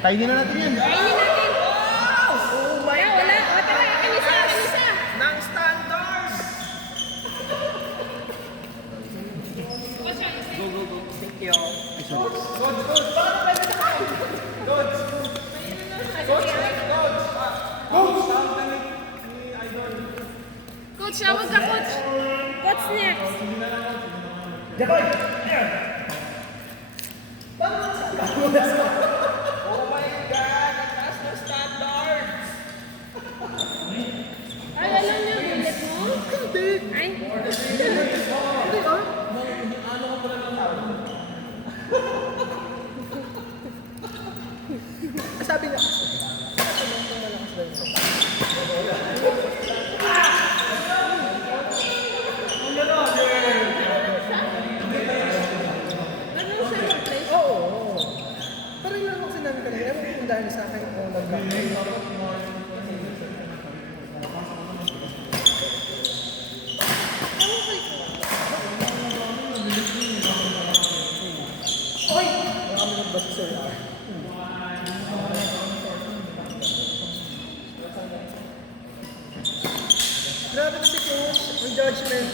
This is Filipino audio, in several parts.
Kainin na natin yan. Kainin natin. Oh my Wala, wala. O, tara, kanisa, kanisa. Nang standards! Go, go, go. Thank you. Coach, coach. Paano pwede na kayo? Coach. Coach, coach. Coach. Coach, tawag ka, coach. Coach next. Jacoy! Oh my God! Ang taas ng standards! Ay, alam niyo, ulit mo? Hindi! Ay, Hindi ah! Sabi niya kasi. Sabi niya kung malakas daw yung ganun siya yung place. Oo. Pero yun lang ako sinabi kanina. Ewan ko kung dahil sa akin kung nag-back. Oy! Baka kami nagbasa sa R. Grabe kasi coach, ang judgment.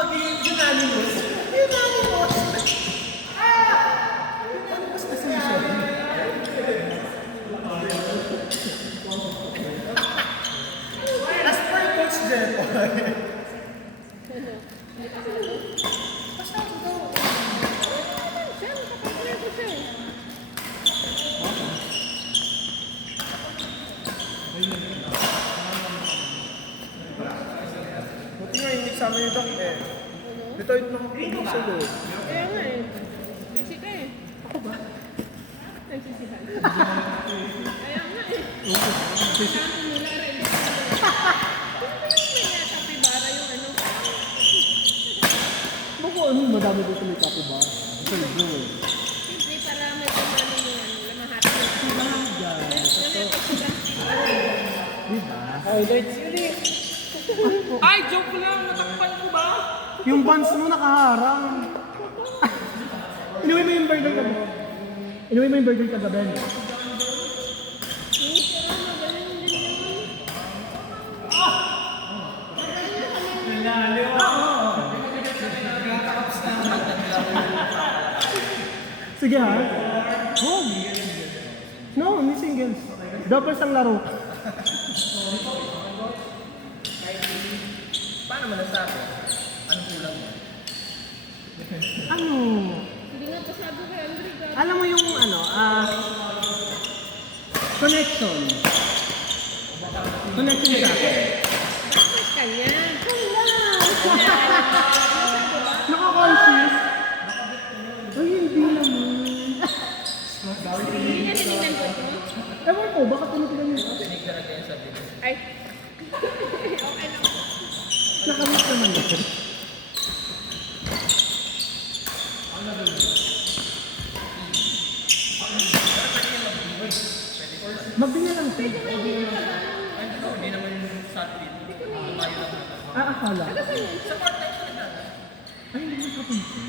Magiging unanimous. Unanimous! Unanimous decision. As per Coach Jepoy. Siya, nakapakuleto siya eh. Buti nga yung exam yung dunk eh. Dito yung nakapagod sa loob. Kaya nga eh. Busy ka eh. Ako ba? Nagsisihan. Kaya nga eh. Kailangan mo mula rin. May nga kapibara yung ano. Bako ano, madami dito may capybara. Ito yung bro eh. Simple para may pumano yung ano, lamahati. Diba? Diba? Highlights yun eh. Ay, joke lang! Natakpan ko ba? Yung buns mo nakaharang. Inuwi mo yung burger ka ba? Inuwi mo yung burger ka ba, Ben? Sige ha? Oh. No, hindi singles. Doubles ang laro. Paano mo nasabi? Anong kulang mo? Ano? Hindi nga pasado kay Andre. Alam mo yung ano, connection. Connection sa akin. Bakit kanya? Naka-conscious? Ay, hindi naman. Hindi niya tinignan ko ito. Ewan ko, baka tinitignan niyo. Tinig talaga yung sabi mo. Ay. Okay lang. Nakamit naman yun. Magbigay lang siya. Ay, hindi naman yung satellite. Tumayo lang naman. Akala. Sa part-time siya nagdala. Ay, hindi ko kapansin.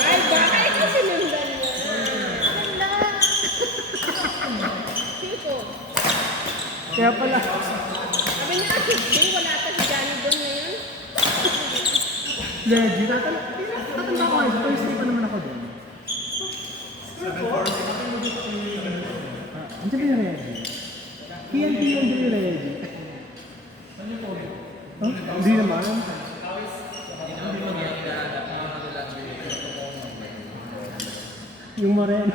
Ay, bakit ko sinundan niya? Siko. Kaya pala. Sabi niya, Tuesday, wala ka si Johnny doon ngayon. Legit. Tatanda ko kayo. Thursday pa naman ako doon. Andiyan ba yung ready? TNT yung hindi ready. Huh? Hindi naman. Yung moreno.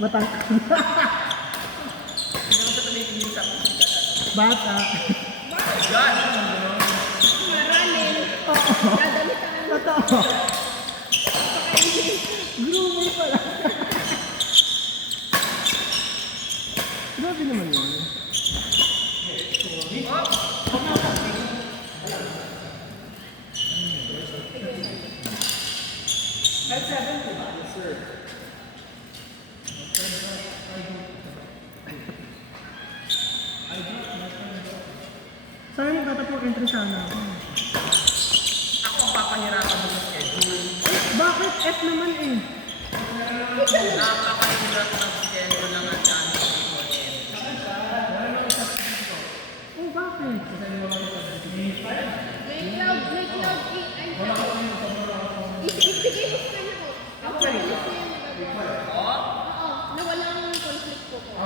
Matang. Bata. Maraming. Oo. Dadamitan. Totoo. Pakainin. Groomer pala. Grabe naman yun. At 7, diba? Yes, sir. mag-entry sana ako. Ako ang papahirapan mo sa schedule. Bakit? F naman eh. Napakahirap ng schedule ng ang dami ko eh. Oh, bakit? May cloud, ay, ibigay mo sa kanya ko. Ako, mabilis na yan nagagawa. Oo, na walang conflict ko ko.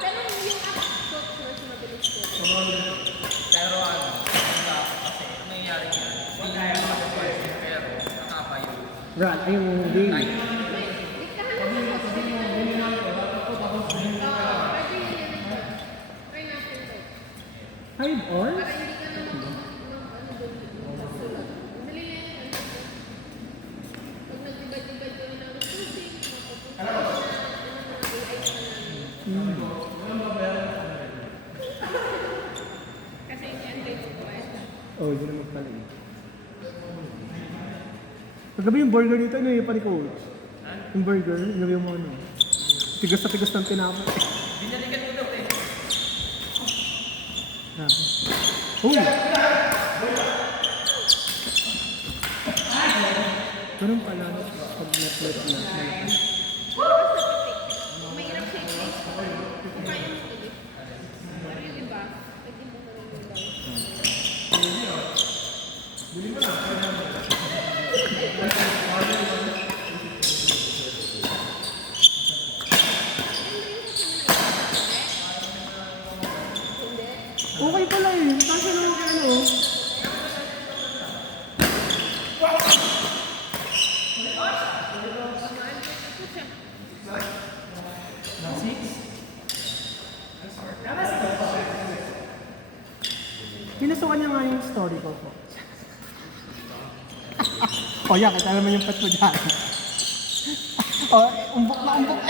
Pero yung short course, mabilis ko. Pero ano, kasi ang nangyayari niya, hindi kaya makapag pero nakapa yun. Run, ay yung game. May, ikahanap sa coach, pwede yun yun. Try natin to. Hide on? Para hindi ka na ano doon, magsulat. Dali na yan. Pag nagdibad-dibad kami ng recruiting, mapupunta na AI na namin. Kasi hindi ang grade ko ito. Oh, hindi na magpalagay. Paggabi yung burger dito, ano yung pa ni coach? Yung burger, gabi mo ano? Tigas na tigas ng tinapay. Binalikan ko daw eh. Uy! Ganun pala, pag net-net na. Mahirap siya i-place ko. Kung kaya mo ulit. Pero yung iba, lagyan mo na rin yung daw. Okay pala eh. Kasi naman kaya ano. Pinasukan niya nga yung story ko po. O yan, kita naman yung pet mo dyan. O, umbok na umbok.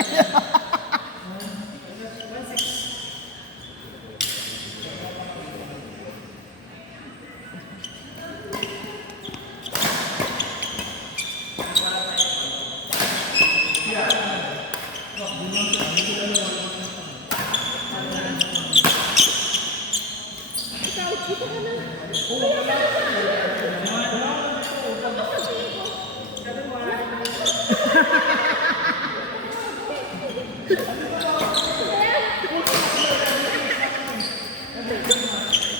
Ikaw, dito ka na.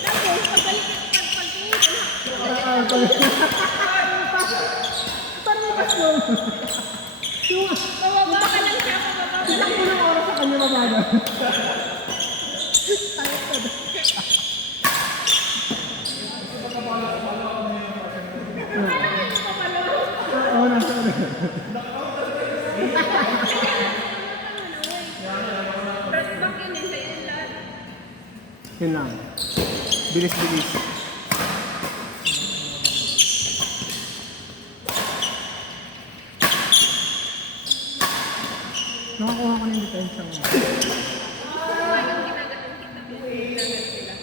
Tapos, pagbalik pagtingin, Parang may paslo. Yung, bababa ka lang siya, bababa ka ilang lang. ko ng oras sa kanya mabaga. Oo, nasa ano. Press back yun eh, sa'yo yung lahat. Yun lang. Bilis-bilis. Nakakuha ko ng depensa mo. Yung ginagatong kita, ginagalit sila.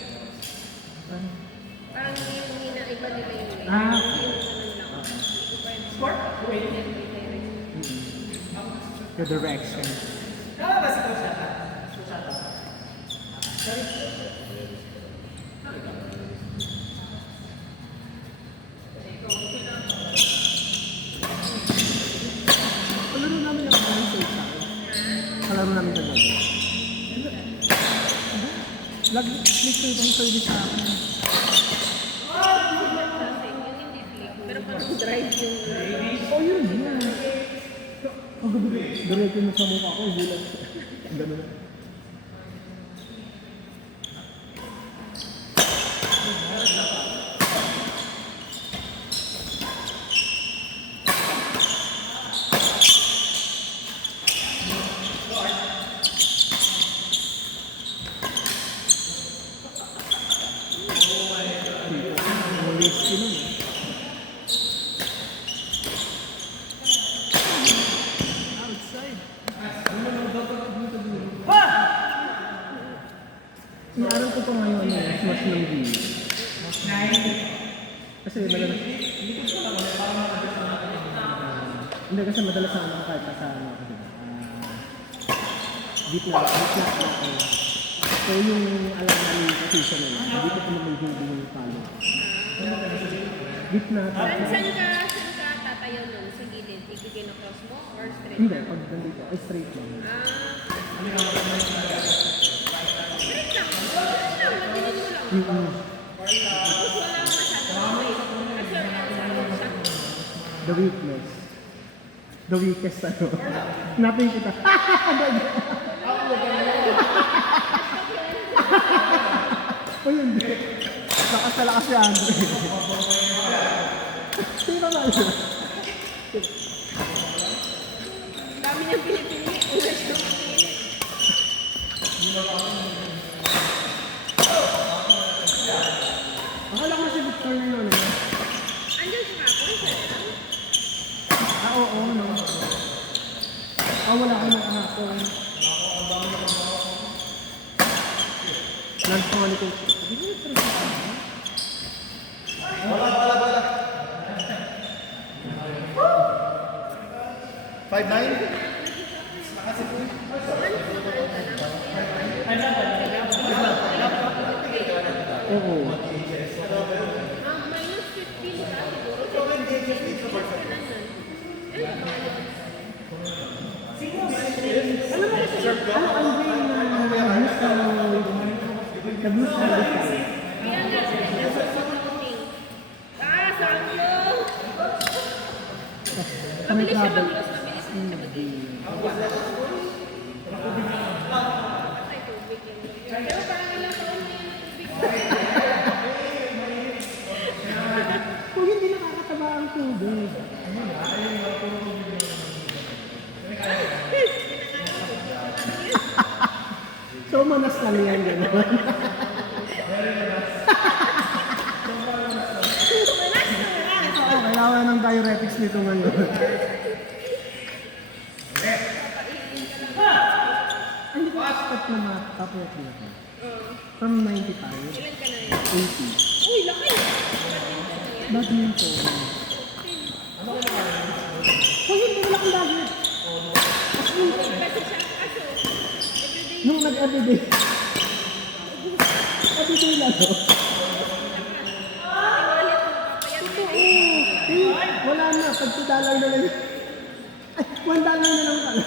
Parang yung iba nila yung way. Ah. Yung ano lang. Sport? The direction. Kalaro namin ang mga safe sa akin. Kalaro namin sa gabi. Lagi, may itong service sa akin. Yung hindi flick, pero parang drive yung... Oh, yun. Ang gabi. Diretso mo sa mukha ko, gulat. Ganun na. Ang risky nun eh. Outside. Inaral ko pa ngayon eh, smash ng V. Kasi madalas... Hindi kasi madalas na ako kahit sa ano. Deep na ako. So yung alam namin position na yun, dito ko naman yung follow. Gitna. Saan ka tatayo nun? Sa gilid? Ikikinocross mo or straight? Hindi, pag nandito, ay straight lang. Straight lang. Straight lang. Matilin mo lang. Tapos wala masyadong weight. Kasi ano siya. The weakness. The weakest ano. Hanapin kita. O hindi. Lakas si Andre. Sino ba yun? Dami niyang pinipili. Una siya mapili. Akala ko si Victor na yun. Andiyan siya kapon, sir. Oo, no. Wala ka ng kahapon. Lunch pa ni Coach. Bala. 5'9"? Oo. Minus 15 ka siguro. Alam mo kasi, Andre na nag-boost na dito. Kaya nga, Sangyo! Kami Mabilis siya travel. mag-loss, mabilis din siya mag-gain. Patay tubig yun. Pero parang ilang taon na yun ang tubig. Kung hindi nakakataba ang tubig. So, manas lang yan, gano'n. Oo, kailangan ng diuretics nito ngayon. Hindi ko expect na matapos dito. From 95, Ilan ka na yun? 80. Uy, laki! Badminton. Kung hindi wala kang dagit. Kasi siya, kaso, everyday Nung nag-everyday. Everyday lang. wallet mo, papayat ka na. Wala na. Pagtidalaw na lang. Ay, $1 na lang pala.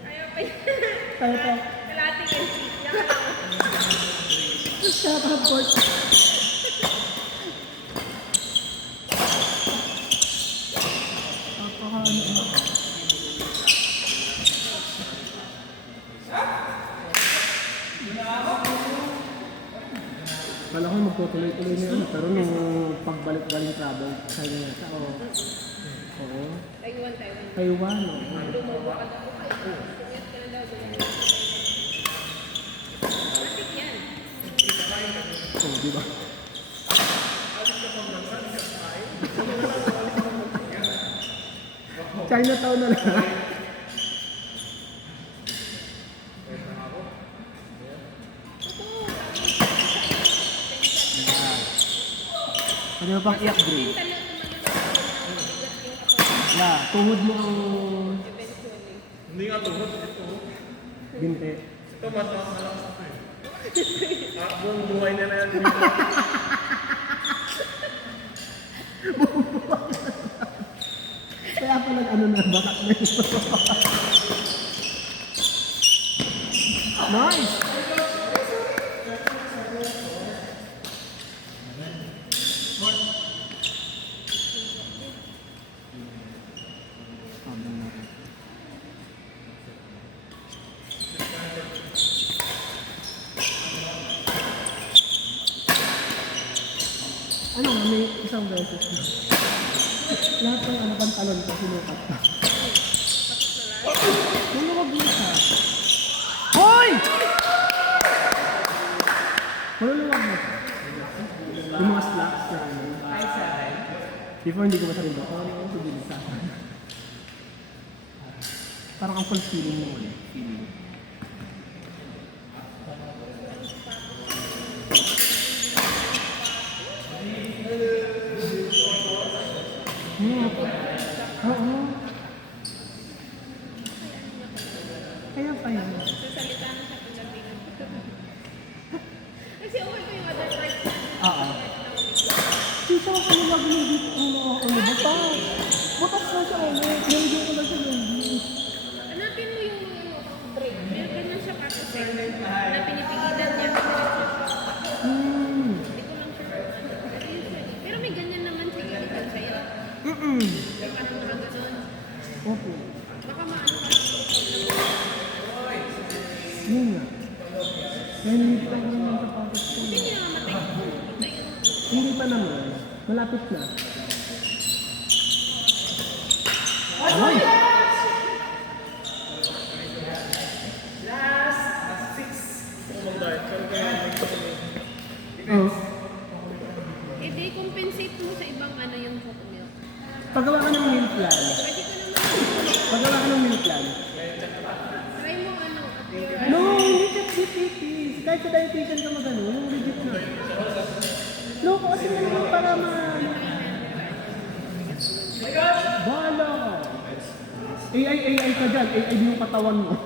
Kaya pa yan. Kaya pa. Kalating ang seat. Yan ka lang. Shut up, boss. Kala ko magtutuloy-tuloy na yun, pero nung pagbalik-galing travel, kaya na yata, oo. Taiwan. Taiwan, oo. Lumawa ka daw. Pumayat ka na daw. Matik yan. Oo, di ba? Chinatown na lang. Ano pang i-upgrade? Yeah, tuhod mo ang Hindi nga tuhod. Ito. binte. Ito mataas na lang sa akin. Buong buhay na yan. Kaya pa nag-ano na, bakat na yun. Nice! Ano nga, may isang beses na. Lahat ng ano pantalon ko sinukat pa. Maluwag mo siya. Hoy! Maluluwag mo siya. Yung mga slacks na ano. Before hindi ko masabi ba? Parang ako subilig sa akin. Parang ang full feeling mo ulit. Feeling. Oo. Kaya pa yun. Sasalita na sa pagdating. pa. Butas na siya ulit. Nilagyan ko lang siya ng Hanapin mo yung break. Meron ganyan siya kasi na pinipigilan niya. Hindi ko lang sure. Pero usually. Pero may ganyan naman sa gilitan sa'yo. Parang mga ganon. Opo. Baka maano ka. Yun nga. Kaya hindi pa ako naman sapatos ko. Hindi niya mamatay. Patay yun. Hindi pa naman. Malapit na. Ay! Oh. Eh di compensate mo sa ibang ano yung photo niyo. Pagawa ka ng meal plan. Pwede ko naman. Pagawa ka ng meal plan. Try mo ano. No, hindi check GPT. Kahit sa dietitian ka magano, yung legit na. No, kasi naman para Bahala ka. AI ka dyan. AI yung katawan mo.